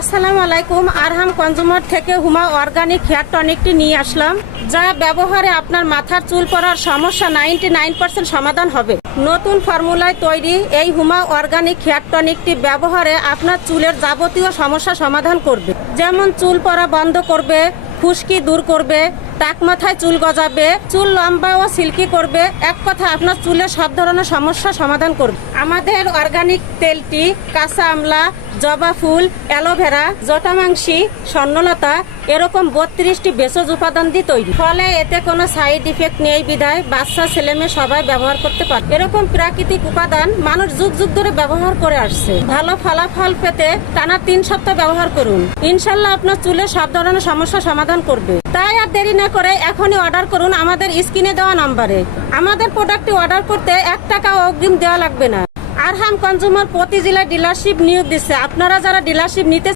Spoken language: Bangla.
আসসালামু আলাইকুম। আরহাম কনজুমার থেকে হুমা অর্গানিক হেয়ার টনিকটি নিয়ে আসলাম, যা ব্যবহারে আপনার মাথার চুল পড়ার সমস্যা 99% সমাধান হবে। নতুন ফর্মুলায় তৈরি এই হুমা অর্গানিক হেয়ার টনিকটি ব্যবহারে আপনার চুলের যাবতীয় সমস্যা সমাধান করবে, যেমন চুল পড়া বন্ধ করবে, খুশকি দূর করবে, টাক মাথায় চুল গজাবে, চুল লম্বা ও সিল্কি করবে। এক কথা আপনার চুলের সব ধরনের সমস্যা সমাধান করবে। আমাদের অর্গানিক তেলটি কাঁচা আমলা, জবা ফুল, অ্যালোভেরা, জটামাংসি, স্বর্ণলতা এরকম 32টি ভেষজ উপাদান দিয়ে তৈরি। ফলে এতে কোনো সাইড ইফেক্ট নেই বিধায় বাচ্চা ছেলেমেয়ে সবাই ব্যবহার করতে পারে। এরকম প্রাকৃতিক উপাদান মানুষ যুগ যুগ ধরে ব্যবহার করে আসছে। ভালো ফলাফল পেতে টানা 3 সপ্তাহ ব্যবহার করুন। ইনশাল্লাহ আপনার চুলের সব ধরনের সমস্যা সমাধান করবে। তাই আর দেরি না করে এখনই অর্ডার করুন আমাদের স্ক্রিনে দেওয়া নাম্বারে। আমাদের প্রোডাক্টটি অর্ডার করতে 1 টাকা অগ্রিম দেওয়া লাগবে না। আরহাম কনজুমার প্রতি জেলায় ডিলারশিপ নিয়োগ দিচ্ছে। আপনারা যারা ডিলারশিপ নিতে